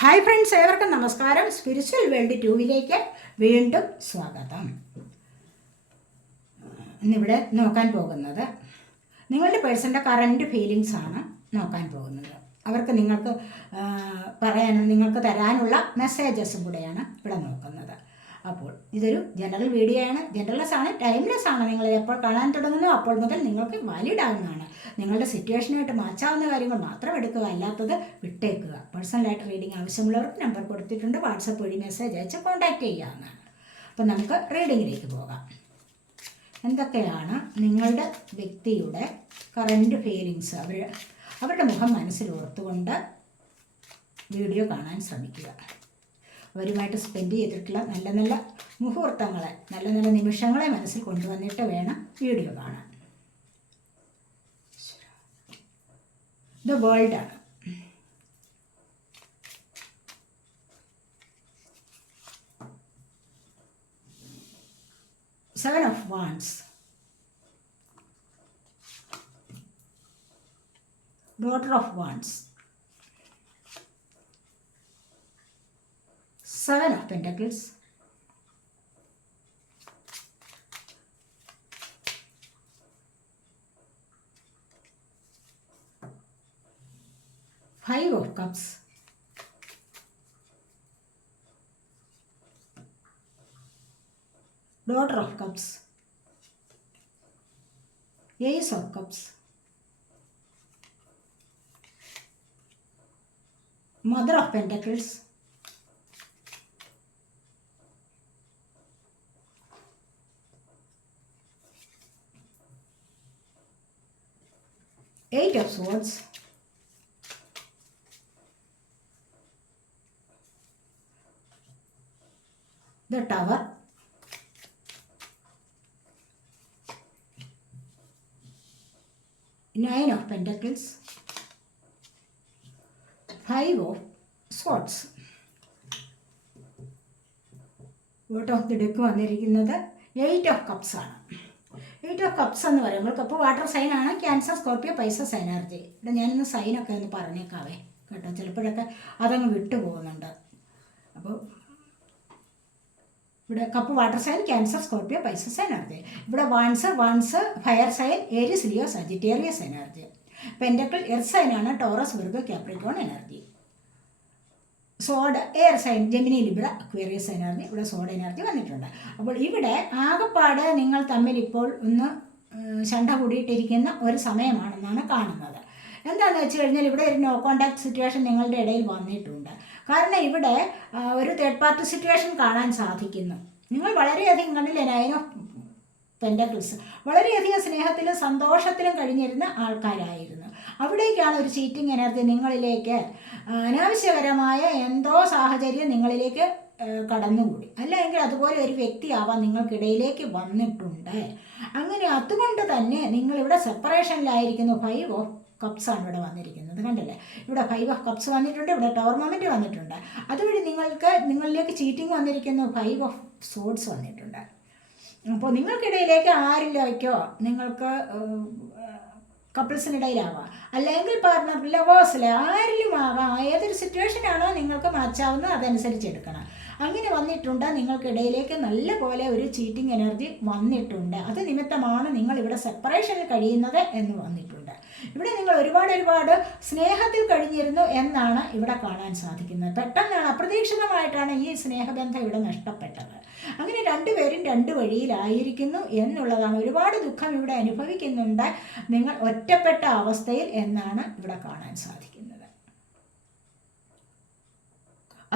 Hi friends ഏവർക്കും നമസ്കാരം. Spiritual world ടൂവിലേക്ക് വീണ്ടും സ്വാഗതം. ഇന്നിവിടെ നോക്കാൻ പോകുന്നത് നിങ്ങളുടെ പേഴ്സന്റെ കറന്റ് ഫീലിങ്സ് ആണ് നോക്കാൻ പോകുന്നത്. അവർക്ക് നിങ്ങൾക്ക് പറയാനും നിങ്ങൾക്ക് തരാനുള്ള മെസ്സേജസും കൂടെയാണ് ഇവിടെ നോക്കുന്നത്. അപ്പോൾ ഇതൊരു ജനറൽ വീഡിയോ ആണ്. ആണ് ടൈംലെസ് ആണ്. നിങ്ങൾ എപ്പോൾ കാണാൻ തുടങ്ങുന്നു അപ്പോൾ മുതൽ നിങ്ങൾക്ക് വാലിഡ് ആകുന്നതാണ്. നിങ്ങളുടെ സിറ്റുവേഷനായിട്ട് മാച്ചാവുന്ന കാര്യങ്ങൾ മാത്രം എടുക്കുക അല്ലാത്തത് വിട്ടേക്കുക. പേഴ്സണലായിട്ട് റീഡിംഗ് ആവശ്യമുള്ളവർക്ക് നമ്പർ കൊടുത്തിട്ടുണ്ട്. വാട്സപ്പ് വഴി മെസ്സേജ് അയച്ച് കോൺടാക്റ്റ് ചെയ്യാവുന്നതാണ്. അപ്പം നമുക്ക് റീഡിങ്ങിലേക്ക് പോകാം. എന്തൊക്കെയാണ് നിങ്ങളുടെ വ്യക്തിയുടെ കറന്റ് ഫീലിങ്സ് അവർ അവരുടെ മുഖം മനസ്സിൽ ഓർത്തുകൊണ്ട് വീഡിയോ കാണാൻ ശ്രമിക്കുക. അവരുമായിട്ട് സ്പെൻഡ് ചെയ്തിട്ടുള്ള നല്ല നല്ല മുഹൂർത്തങ്ങളെ നല്ല നല്ല നിമിഷങ്ങളെ മനസ്സിൽ കൊണ്ടുവന്നിട്ട് വേണം വീഡിയോ കാണാൻ. ദ ആണ്. Seven of wands daughter of wands. Seven of pentacles. Five of cups. Daughter of cups. Ace of cups. Mother of Pentacles, of Swords, the Tower, Nine of Pentacles, five of swords out of the deck വന്നിരിക്കുന്നത് eight of ആണ്. Eight of cups എന്ന് പറയുമ്പോൾ cup water സൈനാണ് Cancer Scorpio Pisces energy ഇവിടെ ഞാനിന്ന് സൈനൊക്കെ ഒന്ന് പറഞ്ഞേക്കാവേ. കേട്ടോ ചിലപ്പോഴൊക്കെ അതങ്ങ് വിട്ടു പോകുന്നുണ്ട്. അപ്പോൾ ഇവിടെ cup water sign Cancer Scorpio Pisces energy ഇവിടെ wands wands fire sign Aries Leo Sagittarius energy pentacle air സൈനാണ് Taurus Virgo Capricorn energy sword air sign Gemini Libra Aquarius energy ഇവിടെ സോഡ് എനർജി വന്നിട്ടുണ്ട്. അപ്പോൾ ഇവിടെ ആകപ്പാട് നിങ്ങൾ തമ്മിൽ ഇപ്പോൾ ഒന്ന് ശണ്ട കൂടിയിട്ടിരിക്കുന്ന ഒരു സമയമാണെന്നാണ് കാണുന്നത്. എന്താണെന്ന് വെച്ച് കഴിഞ്ഞാൽ ഇവിടെ ഒരു നോ കോണ്ടാക്ട് സിറ്റുവേഷൻ നിങ്ങളുടെ ഇടയിൽ വന്നിട്ടുണ്ട്. കാരണം ഇവിടെ ഒരു തേർഡ് പാർട്ടി സിറ്റുവേഷൻ കാണാൻ സാധിക്കുന്നു. നിങ്ങൾ വളരെയധികം കണ്ടില്ല ലൈൻ ഓഫ് പെൻഡക്കിൾസ് വളരെയധികം സ്നേഹത്തിലും സന്തോഷത്തിലും കഴിഞ്ഞിരുന്ന ആൾക്കാരായിരുന്നു. അവിടേക്കാണ് ഒരു ചീറ്റിംഗ് എനർജി നിങ്ങളിലേക്ക് അനാവശ്യകരമായ എന്തോ സാഹചര്യം നിങ്ങളിലേക്ക് കടന്നുകൂടി. അല്ലെങ്കിൽ അതുപോലെ ഒരു വ്യക്തി വ്യക്തിയാവാൻ നിങ്ങൾക്കിടയിലേക്ക് വന്നിട്ടുണ്ട്. അങ്ങനെ അതുകൊണ്ട് തന്നെ നിങ്ങളിവിടെ സെപ്പറേഷനിലായിരിക്കുന്നു ഫൈവ് ഓഫ് കപ്സ് ആണ് ഇവിടെ വന്നിരിക്കുന്നത്. കണ്ടില്ലേ? ഇവിടെ ഫൈവ് ഓഫ് കപ്സ് വന്നിട്ടുണ്ട്. ഇവിടെ ടവർ മൊമെന്റ് വന്നിട്ടുണ്ട്. അതുവഴി നിങ്ങൾക്ക് നിങ്ങളിലേക്ക് ചീറ്റിംഗ് വന്നിരിക്കുന്നു. ഫൈവ് ഓഫ് സോഡ്സ് വന്നിട്ടുണ്ട്. അപ്പോൾ നിങ്ങൾക്കിടയിലേക്ക് ആരിലേക്കോ നിങ്ങൾക്ക് കപ്പിൾസിനിടയിലാവാം അല്ലെങ്കിൽ പാർട്ണർ ലവേഴ്സിൽ ആരിലും ആവാം ഏതൊരു സിറ്റുവേഷനാണോ നിങ്ങൾക്ക് മാച്ചാവുന്നത് അതനുസരിച്ച് എടുക്കണം. അങ്ങനെ വന്നിട്ടുണ്ട്. നിങ്ങൾക്കിടയിലേക്ക് നല്ല പോലെ ഒരു ചീറ്റിംഗ് എനർജി വന്നിട്ടുണ്ട്. അത് നിമിത്തമാണ് നിങ്ങൾ ഇവിടെ സെപ്പറേഷനിൽ കഴിയുന്നത് എന്ന് വന്നിട്ടുണ്ട്. ഇവിടെ നിങ്ങൾ ഒരുപാട് ഒരുപാട് സ്നേഹത്തിൽ കഴിഞ്ഞിരുന്നു എന്നാണ് ഇവിടെ കാണാൻ സാധിക്കുന്നത്. പെട്ടെന്നാണ് അപ്രതീക്ഷിതമായിട്ടാണ് ഈ സ്നേഹബന്ധം ഇവിടെ നഷ്ടപ്പെട്ടത്. അങ്ങനെ രണ്ടുപേരും രണ്ട് വഴിയിലായിരിക്കുന്നു എന്നുള്ളതാണ്. ഒരുപാട് ദുഃഖം ഇവിടെ അനുഭവിക്കുന്നുണ്ട്. നിങ്ങൾ ഒറ്റപ്പെട്ട അവസ്ഥയിൽ എന്നാണ് ഇവിടെ കാണാൻ സാധിക്കുന്നത്.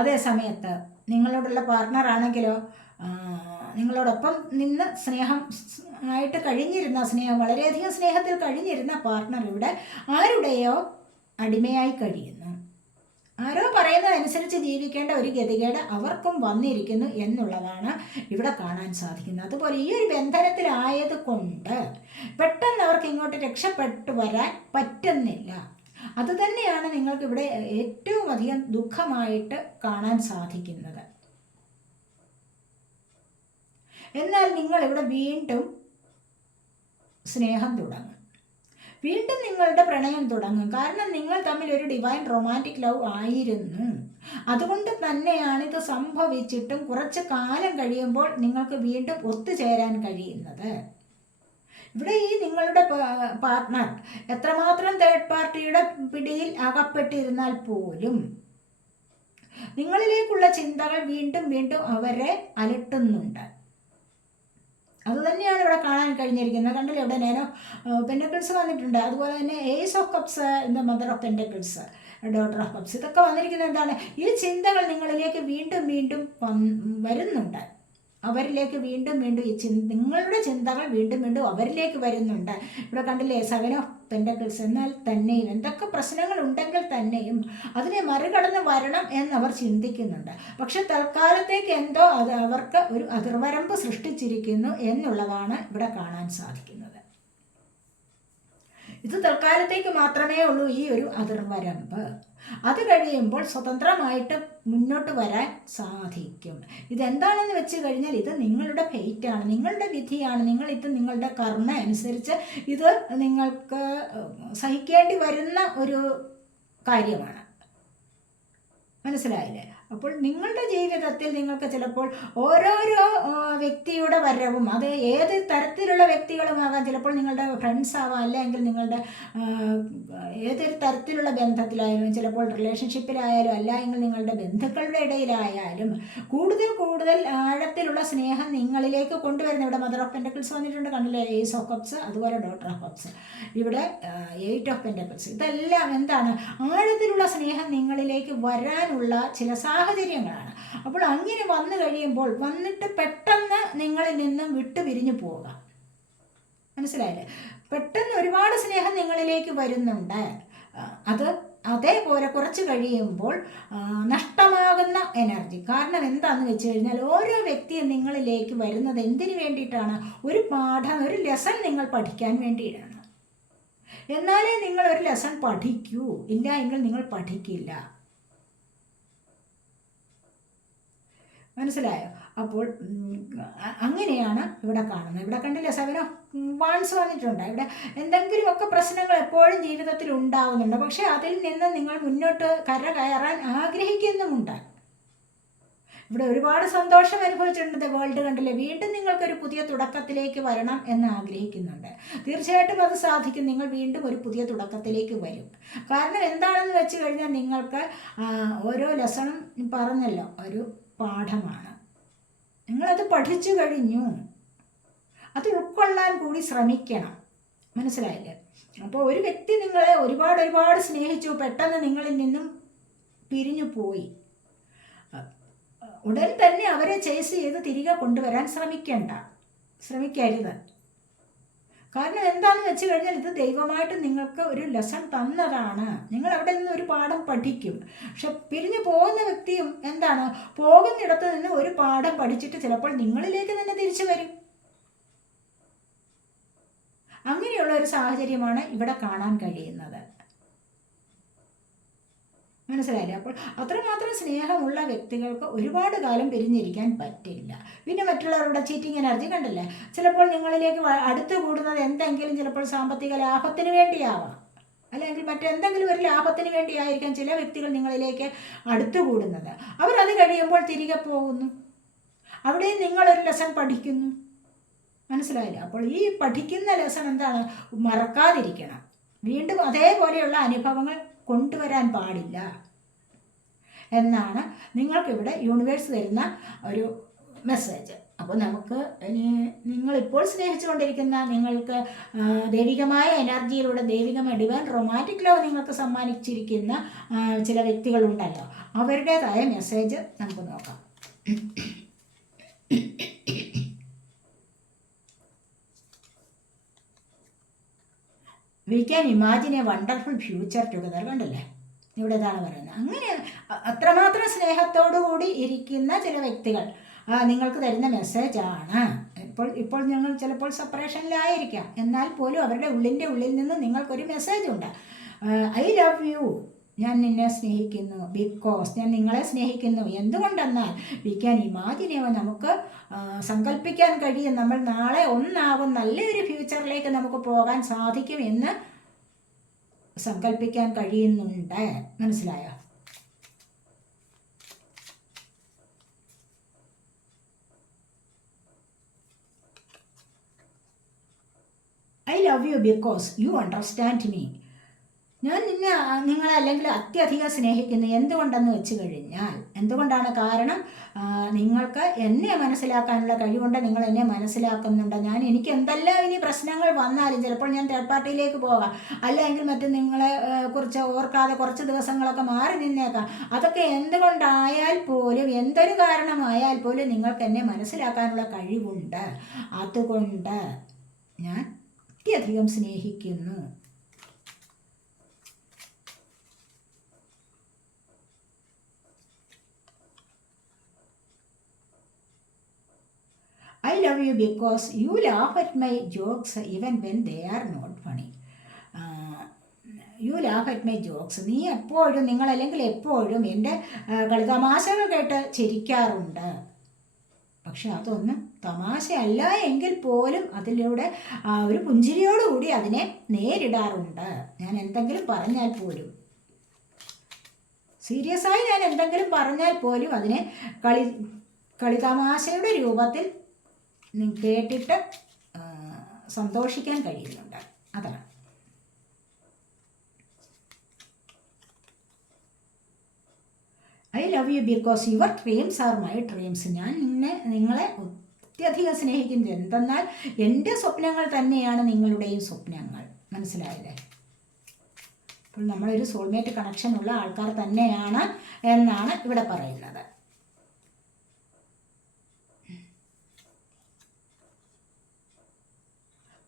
അതേ സമയത്ത് നിങ്ങളോടുള്ള പാർട്ണർ ആണെങ്കിലോ നിങ്ങളോടൊപ്പം നിന്ന് സ്നേഹം ആയിട്ട് കഴിഞ്ഞിരുന്ന സ്നേഹം വളരെയധികം സ്നേഹത്തിൽ കഴിഞ്ഞിരുന്ന പാർട്ണർ ഇവിടെ ആരുടെയോ അടിമയായി കഴിയുന്നു. ആരോ പറയുന്നതനുസരിച്ച് ജീവിക്കേണ്ട ഒരു ഗതികേട് അവർക്കും വന്നിരിക്കുന്നു എന്നുള്ളതാണ് ഇവിടെ കാണാൻ സാധിക്കുന്നത്. അതുപോലെ ഈ ഒരു ബന്ധനത്തിലായത് കൊണ്ട് പെട്ടെന്ന് അവർക്ക് ഇങ്ങോട്ട് രക്ഷപ്പെട്ടു വരാൻ പറ്റുന്നില്ല. അതുതന്നെയാണ് നിങ്ങൾക്കിവിടെ ഏറ്റവും അധികം ദുഃഖമായിട്ട് കാണാൻ സാധിക്കുന്നത്. എന്നാൽ നിങ്ങൾ ഇവിടെ വീണ്ടും സ്നേഹം തുടങ്ങും. വീണ്ടും നിങ്ങളുടെ പ്രണയം തുടങ്ങും. കാരണം നിങ്ങൾ തമ്മിൽ ഒരു ഡിവൈൻ റൊമാന്റിക് ലവ് ആയിരുന്നു. അതുകൊണ്ട് തന്നെയാണ് ഇത് സംഭവിച്ചിട്ടും കുറച്ച് കാലം കഴിയുമ്പോൾ നിങ്ങൾക്ക് വീണ്ടും ഒത്തുചേരാൻ കഴിയുന്നത്. ഇവിടെ ഈ നിങ്ങളുടെ പാർട്ട്ണർ എത്രമാത്രം തേർഡ് പാർട്ടിയുടെ പിടിയിൽ അകപ്പെട്ടിരുന്നാൽ പോലും നിങ്ങളിലേക്കുള്ള ചിന്തകൾ വീണ്ടും വീണ്ടും അവരെ അലട്ടുന്നുണ്ട്. അതുതന്നെയാണ് ഇവിടെ കാണാൻ കഴിഞ്ഞിരിക്കുന്നത്. കണ്ടില്ലേ ഇവിടെ നേനോ പെൻഡക്കിൾസ് വന്നിട്ടുണ്ട്. അതുപോലെ തന്നെ ace of cups in the mother of pentacles daughter of cups ഇതൊക്കെ വന്നിരിക്കുന്നത് എന്താണ്? ഈ ചിന്തകൾ നിങ്ങളിലേക്ക് വീണ്ടും വീണ്ടും വരുന്നുണ്ട്. അവരിലേക്ക് വീണ്ടും വീണ്ടും ഈ ചിന്ത നിങ്ങളുടെ ചിന്തകൾ വീണ്ടും വീണ്ടും അവരിലേക്ക് വരുന്നുണ്ട്. ഇവിടെ കണ്ടില്ലേ ഓഫ് പെൻഡക്കിൾസ് എന്നാൽ തന്നെയും എന്തൊക്കെ പ്രശ്നങ്ങൾ ഉണ്ടെങ്കിൽ തന്നെയും അതിനെ മറികടന്ന് വരണം എന്നവർ ചിന്തിക്കുന്നുണ്ട്. പക്ഷെ തൽക്കാലത്തേക്ക് എന്തോ അത് അവർക്ക് ഒരു അതിർവരമ്പ് സൃഷ്ടിച്ചിരിക്കുന്നു എന്നുള്ളതാണ് ഇവിടെ കാണാൻ സാധിക്കുന്നത്. ഇത് തൽക്കാലത്തേക്ക് മാത്രമേ ഉള്ളൂ ഈ ഒരു അതിർവരമ്പ്. അത് കഴിയുമ്പോൾ സ്വതന്ത്രമായിട്ട് മുന്നോട്ട് വരാൻ സാധിക്കും. ഇതെന്താണെന്ന് വെച്ച് കഴിഞ്ഞാൽ ഇത് നിങ്ങളുടെ ഫെയ്റ്റാണ് നിങ്ങളുടെ വിധിയാണ്. നിങ്ങൾ ഇത് നിങ്ങളുടെ കർമ്മ അനുസരിച്ച് ഇത് നിങ്ങൾക്ക് സഹിക്കേണ്ടി വരുന്ന ഒരു കാര്യമാണ്. മനസ്സിലായില്ലേ? അപ്പോൾ നിങ്ങളുടെ ജീവിതത്തിൽ നിങ്ങൾക്ക് ചിലപ്പോൾ ഓരോരോ വ്യക്തിയുടെ വരവും അത് ഏത് തരത്തിലുള്ള വ്യക്തികളുമാകാം ചിലപ്പോൾ നിങ്ങളുടെ ഫ്രണ്ട്സ് ആവാം അല്ലെങ്കിൽ നിങ്ങളുടെ ഏതൊരു തരത്തിലുള്ള ബന്ധത്തിലായാലും ചിലപ്പോൾ റിലേഷൻഷിപ്പിലായാലും അല്ലെങ്കിൽ നിങ്ങളുടെ ബന്ധുക്കളുടെ ഇടയിലായാലും കൂടുതൽ കൂടുതൽ ആഴത്തിലുള്ള സ്നേഹം നിങ്ങളിലേക്ക് കൊണ്ടുവരുന്ന ഇവിടെ മദർ ഓഫ് പെന്റക്കിൾസ് വന്നിട്ടുണ്ട് കണ്ടില്ലേ? ഏസ് ഓഫ് കപ്സ് അതുപോലെ ഡോട്ടർ ഓഫ് കപ്സ് ഇവിടെ എയ്റ്റ് ഓഫ് പെന്റക്കിൾസ് ഇതെല്ലാം എന്താണ്? ആഴത്തിലുള്ള സ്നേഹം നിങ്ങളിലേക്ക് വരാനുള്ള ചില സാഹചര്യങ്ങളാണ്. അപ്പോൾ അങ്ങനെ വന്നു കഴിയുമ്പോൾ വന്നിട്ട് പെട്ടെന്ന് നിങ്ങളിൽ നിന്നും വിട്ടു പിരിഞ്ഞു പോവുക. മനസ്സിലായില്ലേ? പെട്ടെന്ന് ഒരുപാട് സ്നേഹം നിങ്ങളിലേക്ക് വരുന്നുണ്ട്. അത് അതേപോലെ കുറച്ച് കഴിയുമ്പോൾ നഷ്ടമാകുന്ന എനർജി. കാരണം എന്താണെന്ന് വെച്ച് കഴിഞ്ഞാൽ ഓരോ വ്യക്തിയും നിങ്ങളിലേക്ക് വരുന്നത് എന്തിനു വേണ്ടിയിട്ടാണ്? ഒരു പാഠം ഒരു ലെസൺ നിങ്ങൾ പഠിക്കാൻ വേണ്ടിയിട്ടാണ്. എന്നാലേ നിങ്ങൾ ഒരു ലെസൺ പഠിക്കൂ. ഇല്ല എങ്കിൽ നിങ്ങൾ പഠിക്കില്ല. മനസ്സിലായോ? അപ്പോൾ അങ്ങനെയാണ് ഇവിടെ കാണുന്നത്. ഇവിടെ കണ്ടില്ലേ സവനോ വാൺസ് വന്നിട്ടുണ്ട്. ഇവിടെ എന്തെങ്കിലുമൊക്കെ പ്രശ്നങ്ങൾ എപ്പോഴും ജീവിതത്തിൽ ഉണ്ടാവുന്നുണ്ട്. പക്ഷേ അതിൽ നിന്ന് നിങ്ങൾ മുന്നോട്ട് കര കയറാൻ ആഗ്രഹിക്കുന്നുമുണ്ട്. ഇവിടെ ഒരുപാട് സന്തോഷം അനുഭവിച്ചിട്ടുണ്ട് വേൾഡ് കണ്ടില്ലേ? വീണ്ടും നിങ്ങൾക്കൊരു പുതിയ തുടക്കത്തിലേക്ക് വരണം എന്ന് ആഗ്രഹിക്കുന്നുണ്ട്. തീർച്ചയായിട്ടും അത് സാധിക്കും. നിങ്ങൾ വീണ്ടും ഒരു പുതിയ തുടക്കത്തിലേക്ക് വരും. കാരണം എന്താണെന്ന് വെച്ച് കഴിഞ്ഞാൽ നിങ്ങൾക്ക് ഓരോ ലെസണും പറഞ്ഞല്ലോ. ഒരു പാഠമാണ്. നിങ്ങളത് പഠിച്ചു കഴിഞ്ഞു. അത് ഉൾക്കൊള്ളാൻ കൂടി ശ്രമിക്കണം. മനസ്സിലായില്ലേ? അപ്പോൾ ഒരു വ്യക്തി നിങ്ങളെ ഒരുപാട് ഒരുപാട് സ്നേഹിച്ചു പെട്ടെന്ന് നിങ്ങളിൽ നിന്നും പിരിഞ്ഞു പോയി. ഉടൻ തന്നെ അവരെ ചേസ് ചെയ്ത് തിരികെ കൊണ്ടുവരാൻ ശ്രമിക്കേണ്ട. ശ്രമിക്കരുത്. കാരണം എന്താണെന്ന് വെച്ച് കഴിഞ്ഞാൽ ഇത് ദൈവമായിട്ട് നിങ്ങൾക്ക് ഒരു ലെസൺ തന്നതാണ്. നിങ്ങൾ അവിടെ നിന്ന് ഒരു പാഠം പഠിക്കും. പക്ഷെ പിരിഞ്ഞു പോകുന്ന വ്യക്തിയും എന്താണ്? പോകുന്നിടത്ത് നിന്ന് ഒരു പാഠം പഠിച്ചിട്ട് ചിലപ്പോൾ നിങ്ങളിലേക്ക് തന്നെ തിരിച്ചു വരും. അങ്ങനെയുള്ള ഒരു സാഹചര്യമാണ് ഇവിടെ കാണാൻ കഴിയുന്നത്. മനസ്സിലായില്ലേ? അപ്പോൾ അത്രമാത്രം സ്നേഹമുള്ള വ്യക്തികൾക്ക് ഒരുപാട് കാലം പിരിഞ്ഞിരിക്കാൻ പറ്റില്ല. പിന്നെ മറ്റുള്ളവരുടെ ചീറ്റിംഗ് എനർജി കണ്ടില്ലേ? ചിലപ്പോൾ നിങ്ങളിലേക്ക് അടുത്ത് കൂടുന്നത് എന്തെങ്കിലും ചിലപ്പോൾ സാമ്പത്തിക ലാഭത്തിന് വേണ്ടിയാവാം. അല്ലെങ്കിൽ മറ്റെന്തെങ്കിലും ഒരു ലാഭത്തിന് വേണ്ടിയായിരിക്കാം ചില വ്യക്തികൾ നിങ്ങളിലേക്ക് അടുത്തു കൂടുന്നത്. അവരത് കഴിയുമ്പോൾ തിരികെ പോകുന്നു. അവിടെയും നിങ്ങളൊരു ലെസൺ പഠിക്കുന്നു. മനസ്സിലായില്ല? അപ്പോൾ ഈ പഠിക്കുന്ന ലെസൺ എന്താണ്? മറക്കാതിരിക്കണം. വീണ്ടും അതേപോലെയുള്ള അനുഭവങ്ങൾ കൊണ്ടുവരാൻ പാടില്ല. എന്നാണ് നിങ്ങൾക്കിവിടെ യൂണിവേഴ്സ് തരുന്ന ഒരു മെസ്സേജ് അപ്പോൾ നമുക്ക് ഇനി നിങ്ങളിപ്പോൾ സ്നേഹിച്ചുകൊണ്ടിരിക്കുന്ന നിങ്ങൾക്ക് ദൈവികമായ എനർജിയിലൂടെ ദൈവികമായ ഡിവൈൻ റൊമാന്റിക് ലവ് നിങ്ങൾക്ക് സമ്മാനിച്ചിരിക്കുന്ന ചില വ്യക്തികളുണ്ടല്ലോ. അവരുടേതായ മെസ്സേജ് നമുക്ക് നോക്കാം. We can imagine a wonderful future together കണ്ടല്ലേ? ഇവിടെ ഇതാണ് പറയുന്നത്. അങ്ങനെ അത്രമാത്രം സ്നേഹത്തോടു കൂടി ഇരിക്കുന്ന ചില വ്യക്തികൾ നിങ്ങൾക്ക് തരുന്ന മെസ്സേജാണ് ഇപ്പോൾ ഇപ്പോൾ ഞങ്ങൾ ചിലപ്പോൾ സെപ്പറേഷനിലായിരിക്കാം എന്നാൽ പോലും അവരുടെ ഉള്ളിന്റെ ഉള്ളിൽ നിന്ന് നിങ്ങൾക്കൊരു മെസ്സേജ് ഉണ്ട്. ഐ ലവ് യു ഞാൻ നിന്നെ സ്നേഹിക്കുന്നു. ബിക്കോസ് ഞാൻ നിങ്ങളെ സ്നേഹിക്കുന്നു. എന്തുകൊണ്ടെന്നാൽ വി ക്യാൻ ഇമാജിനേവ നമുക്ക് സങ്കല്പിക്കാൻ കഴിയും. നമ്മൾ നാളെ ഒന്നാകും നല്ലൊരു ഫ്യൂച്ചറിലേക്ക് നമുക്ക് പോകാൻ സാധിക്കും എന്ന് സങ്കല്പിക്കാൻ കഴിയുന്നുണ്ട്. മനസ്സിലായോ? I love you because you understand me ഞാൻ നിന്നെ നിങ്ങളെ അല്ലെങ്കിൽ അത്യധികം സ്നേഹിക്കുന്നു എന്തുകൊണ്ടെന്ന് വെച്ച് കഴിഞ്ഞാൽ എന്തുകൊണ്ടാണ് കാരണം? നിങ്ങൾക്ക് എന്നെ മനസ്സിലാക്കാനുള്ള കഴിവുണ്ട് നിങ്ങൾ എന്നെ മനസ്സിലാക്കുന്നുണ്ട്. ഞാൻ എനിക്ക് എന്തെല്ലാം ഇനി പ്രശ്നങ്ങൾ വന്നാലും ചിലപ്പോൾ ഞാൻ തേർഡ് പാർട്ടിയിലേക്ക് പോകാം. അല്ലെങ്കിൽ മറ്റു നിങ്ങളെ കുറിച്ച് ഓർക്കാതെ കുറച്ച് ദിവസങ്ങളൊക്കെ മാറി നിന്നേക്കാം. അതൊക്കെ എന്തുകൊണ്ടായാൽ പോലും എന്തൊരു കാരണമായാൽ പോലും നിങ്ങൾക്ക് എന്നെ മനസ്സിലാക്കാനുള്ള കഴിവുണ്ട്. അതുകൊണ്ട് ഞാൻ അത്യധികം സ്നേഹിക്കുന്നു. I love you because you laugh at my jokes even when they are not funny you laugh at my jokes നീ എപ്പോഴും നിങ്ങൾ അല്ലെങ്കിൽ എപ്പോഴും എന്റെ കളിതമാശകൾ കേട്ട് ചിരിക്കാറുണ്ട്. പക്ഷെ അതൊന്നും തമാശയല്ല എങ്കിൽ പോലും അതിലൂടെ ഒരു പുഞ്ചിരിയോടുകൂടി അതിനെ നേരിടാറുണ്ട്. ഞാൻ എന്തെങ്കിലും പറഞ്ഞാൽ പോലും. സീരിയസ് ആയി ഞാൻ എന്തെങ്കിലും പറഞ്ഞാൽ പോലും അതിനെ കളി കളിതമാശയുടെ രൂപത്തിൽ കേട്ടിട്ട് സന്തോഷിക്കാൻ കഴിയുന്നുണ്ട്. അതാണ്. I love you because your dreams are my dreams ഞാൻ നിന്നെ നിങ്ങളെ അത്യധികം സ്നേഹിക്കുന്നത് എന്തെന്നാൽ എന്റെ സ്വപ്നങ്ങൾ തന്നെയാണ് നിങ്ങളുടെയും സ്വപ്നങ്ങൾ. മനസ്സിലായില്ലേ? അപ്പോൾ നമ്മളൊരു സോൾമേറ്റ് കണക്ഷൻ ഉള്ള ആൾക്കാർ തന്നെയാണ് എന്നാണ് ഇവിടെ പറയുന്നത്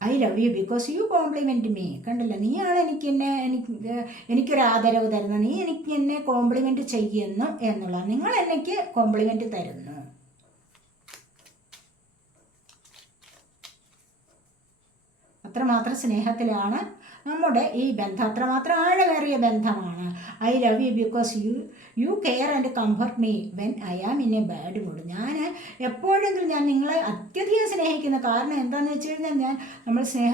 I love you because you compliment me കണ്ടില്ല? നീയാണ് എനിക്ക് എന്നെ എനിക്ക് എനിക്കൊരു ആദരവ് തരുന്നത് നീ എനിക്ക് എന്നെ കോംപ്ലിമെന്റ് ചെയ്യുന്നു എന്നുള്ള നിങ്ങൾ എനിക്ക് കോംപ്ലിമെന്റ് തരുന്നു. അത്രമാത്രം സ്നേഹത്തിലാണ് നമ്മുടെ ഈ ബന്ധം. അത്രമാത്രം ആഴമേറിയ ബന്ധമാണ്. I love you because you you care and comfort me when I am in a bad mood ഞാൻ എപ്പോഴെങ്കിലും ഞാൻ നിങ്ങളെ അത്യധികം സ്നേഹിക്കുന്ന കാരണം എന്താണെന്ന് വെച്ച് കഴിഞ്ഞാൽ ഞാൻ നമ്മൾ സ്നേഹ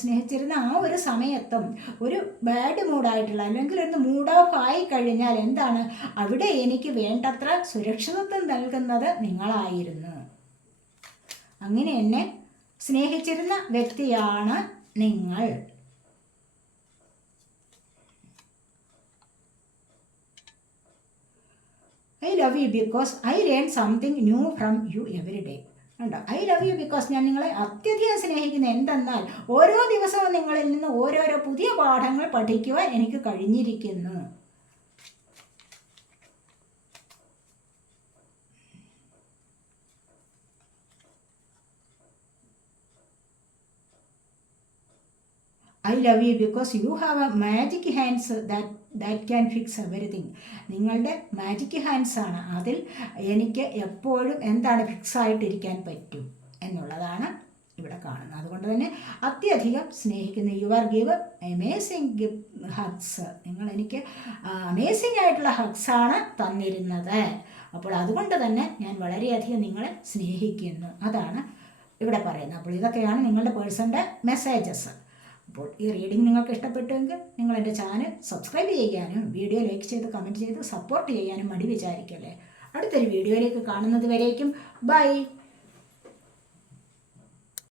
സ്നേഹിച്ചിരുന്ന ആ ഒരു സമയത്തും ഒരു ബാഡ് മൂഡായിട്ടുള്ള അല്ലെങ്കിൽ ഒന്ന് മൂഡ് ഓഫ് ആയി കഴിഞ്ഞാൽ എന്താണ്? അവിടെ എനിക്ക് വേണ്ടത്ര സുരക്ഷിതത്വം നൽകുന്നത് നിങ്ങളായിരുന്നു. അങ്ങനെ എന്നെ സ്നേഹിച്ചിരുന്ന വ്യക്തിയാണ് നിങ്ങൾ. I love you because I learn something new from you every day ഉണ്ടോ ഐ ലവ് യു ബിക്കോസ് ഞാൻ നിങ്ങളെ അത്യധികം സ്നേഹിക്കുന്ന. എന്തെന്നാൽ ഓരോ ദിവസവും നിങ്ങളിൽ നിന്ന് ഓരോരോ പുതിയ പാഠങ്ങൾ പഠിക്കുവാൻ എനിക്ക് കഴിഞ്ഞിരിക്കുന്നു. I love you because you have a magic hands that that can fix everything നിങ്ങളുടെ മാജിക് ഹാൻഡ്സ് ആണ്. അതിൽ എനിക്ക് എപ്പോഴും എന്താണ് ഫിക്സ് ആയിട്ടിരിക്കാൻ പറ്റും എന്നുള്ളതാണ് ഇവിടെ കാണുന്നത്. അതുകൊണ്ട് തന്നെ അത്യധികം സ്നേഹിക്കുന്ന you are give amazing hugs നിങ്ങൾ എനിക്ക് അമേസിംഗ് ആയിട്ടുള്ള ഹഗ്സാണ് തന്നിരുന്നത്. അപ്പോൾ അതുകൊണ്ട് തന്നെ ഞാൻ വളരെയധികം നിങ്ങളെ സ്നേഹിക്കുന്നു. അതാണ് ഇവിടെ പറയുന്നത്. അപ്പോൾ ഇതൊക്കെയാണ് നിങ്ങളുടെ പേഴ്സന്റെ മെസ്സേജസ് അപ്പോൾ ഈ റീഡിംഗ് നിങ്ങൾക്ക് ഇഷ്ടപ്പെട്ടുവെങ്കിൽ നിങ്ങൾ എന്റെ ചാനൽ സബ്സ്ക്രൈബ് ചെയ്യാനും വീഡിയോ ലൈക്ക് ചെയ്ത് കമന്റ് ചെയ്ത് സപ്പോർട്ട് ചെയ്യാനും മടി വിചാരിക്കല്ലേ. അടുത്തൊരു വീഡിയോയിലേക്ക് കാണുന്നത് വരേക്കും. ബൈ